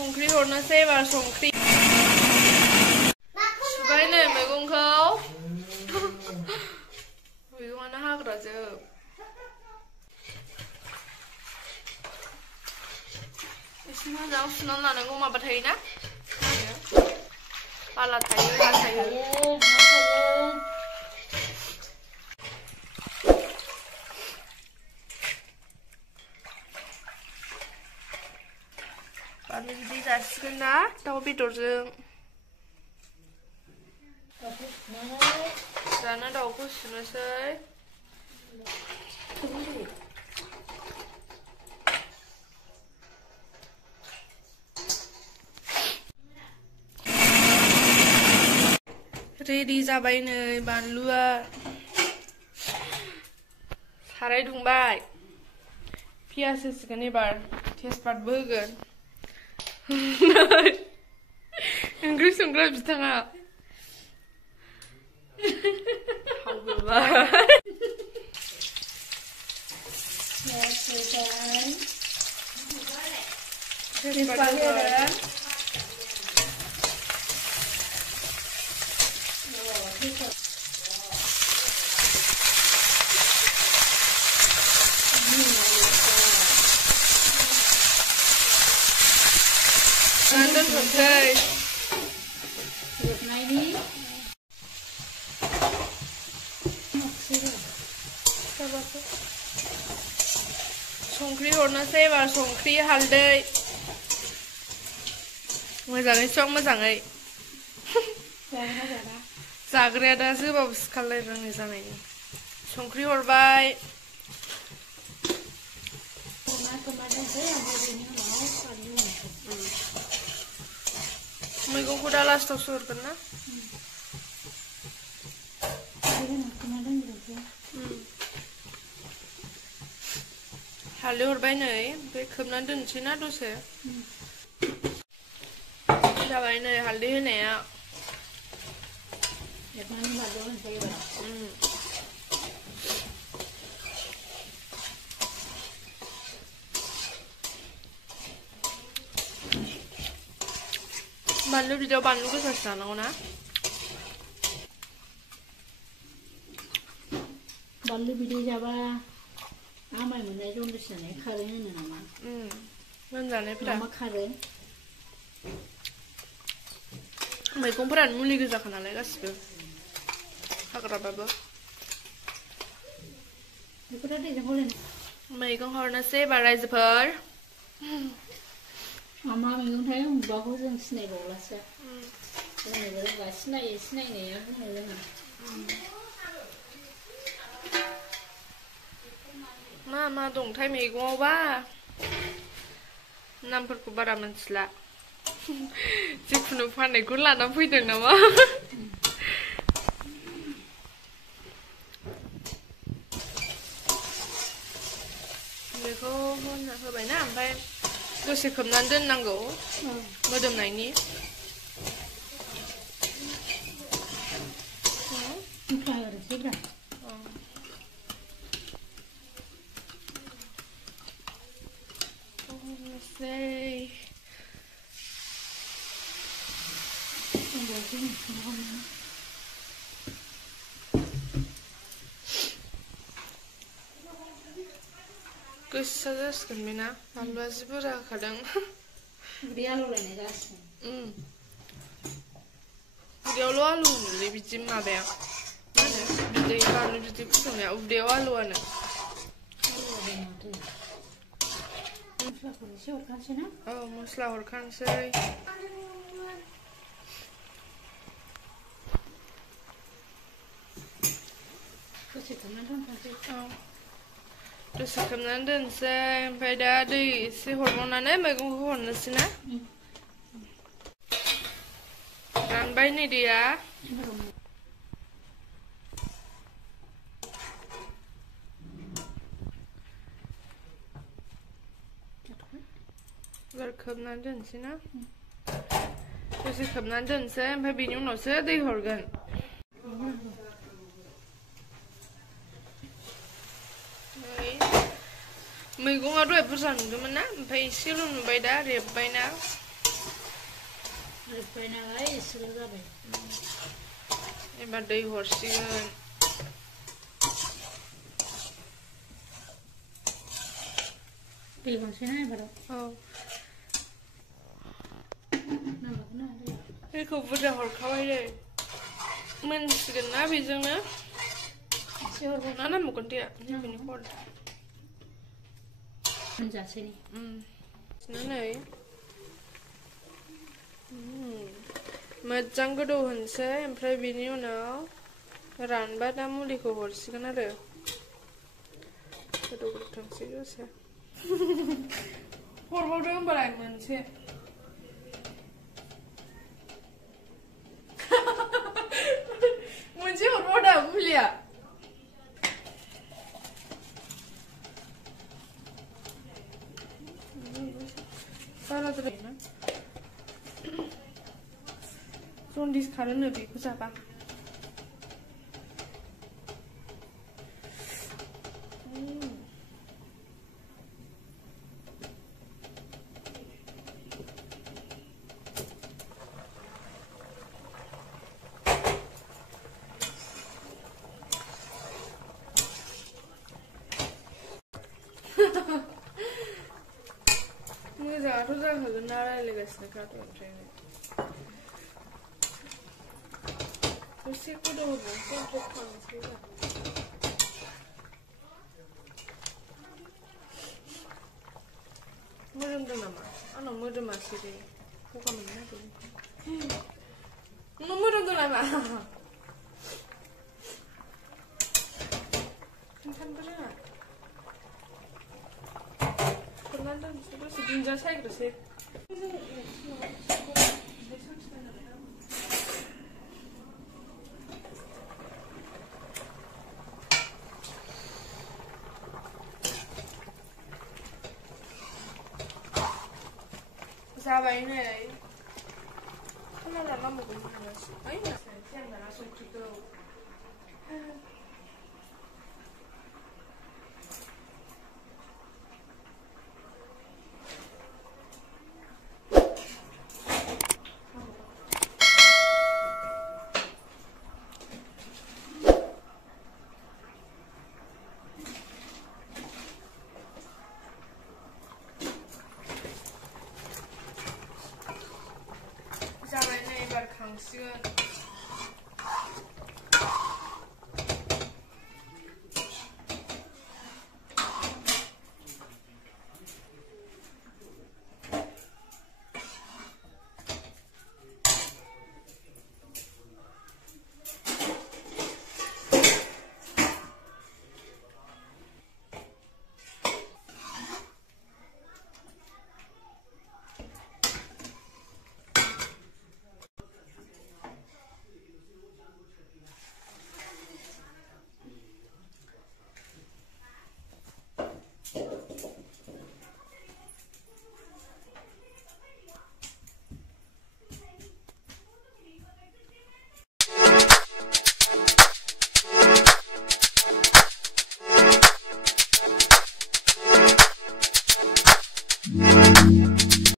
संख्रि हरनोसै एबार संख्रि सुबाय नै मैगंखौ मैगंआनो हाग्राजोब एसे मोजां सुनानै लानांगौ माबा थायोना बाला थायो हा थायो बानलु बिदै जासिगोन ना दाउ बेदरजों दाना दाउखौ सुनोसै रेडि जाबाय नै बानलुआ साराय दुंबाय पियास होसिगोन एबार तेजपातबो होगोन ओंख्रि संग्रा बिथाङा दोनथ'नोसै संख्रि हरनोसै एबार संख्रि हालदै मोजाङै सं मोजाङै जाग्राया दा जोबाबो सिखारलाय रोङै जानायनि संख्रि हरबाय मैगंखौ दा लास्टावसो हरगोन ना हालदै हरबाय नै ओमफ्राय खोबनानै दोनसै ना दसे जाबाय नै हालदै होनाया बानलु बिदैयाव बानलु गोसासो जानांगौ ना बानलु बिदै जाबा आमाय मोननाय जन्दिस जानाय खारो होनो नामा लोमजानायफोरा मा खारो मैगंफोरानो मुलि गोजाखा नालाय गासिबो हाग्राबाबो मैगं हरनोसै एबार रायजोफोर मा मैगं थायो होनबाखौ जों सिनायबावलासो बुंनोबो रोङा सिनायो सिनायनाया बुंनो रोङा मा मा दंथाय मैगंआवबा नामफोरखौ बारा मिथिला जिखुनु फाननायखौ लाना फैदों नामा बेखौ होबायना ओमफ्राय दसे खोबनानै दोननांगौ मोदोमनायनि गोसा जासिगोन बेना बानलुआ जि बुरजा होखादों उदै आलौलायनाय जासिगोन उदैयावल' आलु होनोलै बिदि माबाया मा होनो बिदै बानलु बिदै फुदुंनाया उदैयाव आलुआनो मस्लाखौ एसे हरखानोसै ना औ मस्ला हरखानोसै दसे खोबनानै दोनखानोसै दसे खोबनानै दोनसै ओमफ्राय दा दै एसे हरबावनानै मैगंखौ हरनोसै ना रानबाय नै दैया एबार खोबनानै दोनसै ना दसे खोबनानै दोनसै ओमफ्राय बेनि उनावसो दै हरगोन मैगंआ दहाय बुरजा नुदोंमोन ना ओमफ्राय एसेल' नुबाय दा रेबबायना रुबाय नालाय एसेल' जाबाय एबार दै हरसिगोन दै हरसै ना एबाराव औ नांबागोन ना दैया दैखौ बुरजा हरखाबाय दै मोनसिगोन ना बेजोंनो एसे हरबाव ना नांबावगोन दैया बेनि हर मोनजासैनि नै मोजां गोदौ होनसै ओमफ्राय बिनि उनाव रानबा दा मुलिखौ हरसिगोन आरो गोदौग्रोथोंसै दसे हरबावदो होमबालाय मोनसे मोनसे हरबावदा मुलिया बाराद्राय ना जन्दिस खारोनो बेखौ जाबा मोजाङाथ' जाखागोन ना रायज्लायगासिनोखाथ' ओमफ्रायनो दसे गोदौ होबावनोसै ओमफ्राय खांसै जों मोदोमदों नामा आंनाव मोदोमासै दे गगा मोननो नागिरदों नोंनाव मोदोमदों नामा खोन्थानोबो रोङा खोबनानै दोनसै दसे दुन्दिया सायग्रोसै जाबाय नै खालारा नांबावगोन होननानैसो ओइ होननानैसै आं दाना संख्रिखौ जाबाय नै एबार खांसिगोन